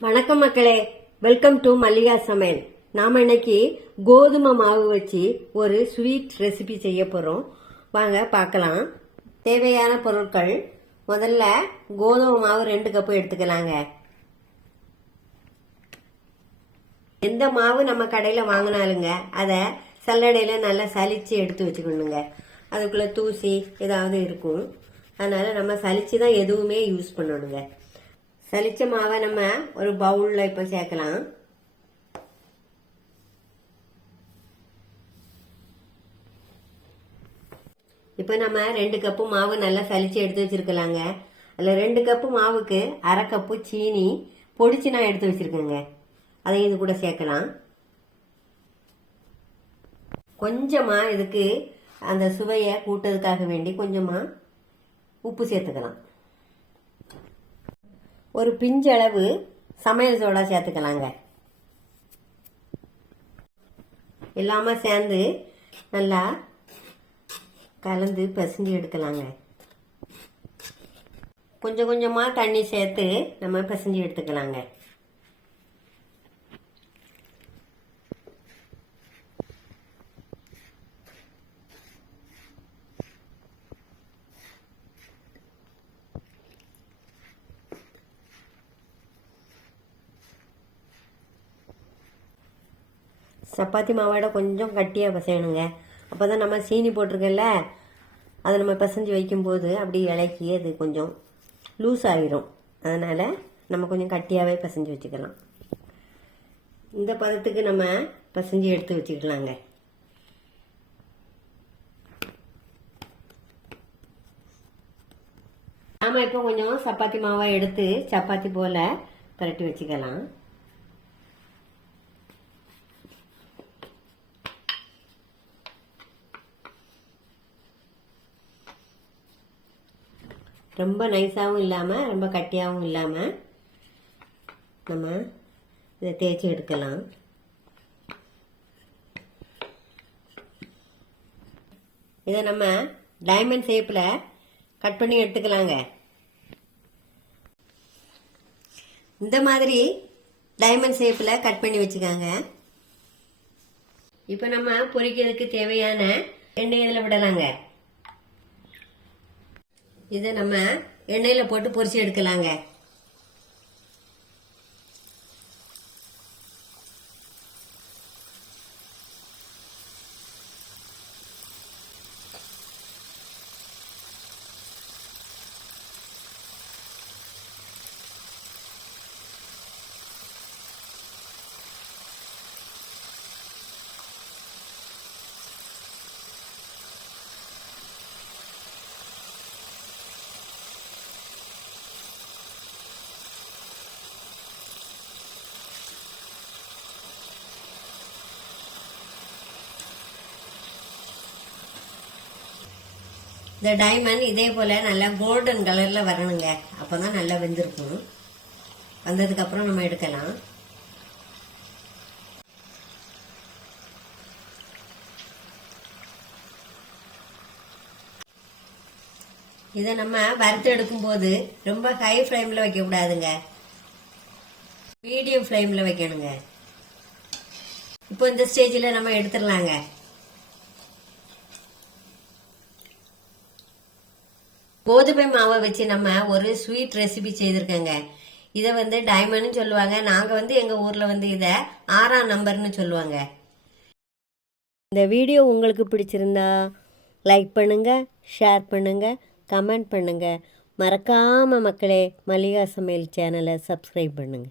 வணக்கம் மக்களே, welcome to Mallika சமையல். நாம இன்னைக்கு கோதுமை மாவு வச்சு ஒரு ஸ்வீட் ரெசிபி செய்ய போறோம். வாங்க பார்க்கலாம். தேவையான பொருட்கள்: முதல்ல கோதுமை மாவு 2 கப்பு எடுத்துக்கலாங்க. எந்த மாவு நம்ம கடையில வாங்கினாலுங்க அதை சல்லடையில நல்லா சலிச்சு எடுத்து வச்சுக்கணுங்க. அதுக்குள்ள தூசி ஏதாவது இருக்கும், அதனால நம்ம சலிச்சு தான் எதுவுமே யூஸ் பண்ணணுங்க. சலிச்ச மாவை நம்ம ஒரு பவுல்ல இப்ப சேர்க்கலாம். இப்ப நம்ம 2 கப்பு மாவு நல்லா சலிச்சு எடுத்து வச்சிருக்கலாங்க. அதுல 2 கப்பு மாவுக்கு 1/2 கப்பு சீனி பொடிச்சு நான் எடுத்து வச்சிருக்கேங்க. அதையும் இது கூட சேர்க்கலாம். கொஞ்சமா இதுக்கு அந்த சுவையை கூட்டதுக்காக வேண்டி கொஞ்சமா உப்பு சேர்த்துக்கலாம். ஒரு பிஞ்சளவு சமையல் சோடா சேர்த்துக்கலாங்க. எல்லாமே சேர்ந்து நல்லா கலந்து பிசைஞ்சு எடுக்கலாங்க. கொஞ்சம் கொஞ்சமா தண்ணி சேர்த்து நம்ம பிசைஞ்சு எடுத்துக்கலாங்க. சப்பாத்தி மாவோட கொஞ்சம் கட்டியாக பிசையணுங்க. அப்போ தான் நம்ம சீனி போட்டிருக்கல, அதை நம்ம பிசைஞ்சு வைக்கும்போது அப்படி இலக்கி அது கொஞ்சம் லூஸ் ஆகிரும். அதனால் நம்ம கொஞ்சம் கட்டியாகவே பிசைஞ்சு வச்சுக்கலாம். இந்த பதத்துக்கு நம்ம பிசைஞ்சு எடுத்து வச்சுக்கலாங்க. நாம் இப்போ கொஞ்சம் சப்பாத்தி மாவை எடுத்து சப்பாத்தி போல் பரட்டி வச்சுக்கலாம். ரொம்ப நைஸாகவும் இல்லாமல் ரொம்ப கட்டியாகவும் இல்லாமல் நம்ம இதை தேய்ச்சி எடுக்கலாம். இதை நம்ம டைமண்ட் ஷேப்பில் கட் பண்ணி எடுத்துக்கலாங்க. இந்த மாதிரி டைமண்ட் ஷேப்பில் கட் பண்ணி வச்சுக்காங்க. இப்போ நம்ம பொரிக்கிறதுக்கு தேவையான எண்ணெய் இதில் விடலாங்க. இதை நம்ம எண்ணெயில் போட்டு பொரிச்சு எடுக்கலாங்க. இந்த டைமண்ட் இதே போல நல்லா கோல்டன் கலர்ல வரணுங்க. அப்பதான் நல்லா வெந்திருக்கும். வந்ததுக்கு அப்புறம் நம்ம எடுக்கலாம். இதை நம்ம வறுத்து எடுக்கும் போது ரொம்ப ஹை ஃப்ளேம்ல வைக்க கூடாதுங்க, மீடியம் ஃப்ளேம்ல வைக்கணுங்க. இப்போ இந்த ஸ்டேஜில் நம்ம எடுத்துடலாங்க. கோதுமை மாவை வச்சு நம்ம ஒரு ஸ்வீட் ரெசிபி செய்திருக்கேங்க. இதை டைமண்ட்னு சொல்லுவாங்க. நாங்க எங்க ஊர்ல இதை 6ஆம் நம்பர்னு சொல்லுவாங்க. இந்த வீடியோ உங்களுக்கு பிடிச்சிருந்தா லைக் பண்ணுங்க, ஷேர் பண்ணுங்க, கமெண்ட் பண்ணுங்க. மறக்காம மக்களே மல்லிகா சமையல் சேனலை சப்ஸ்கிரைப் பண்ணுங்க.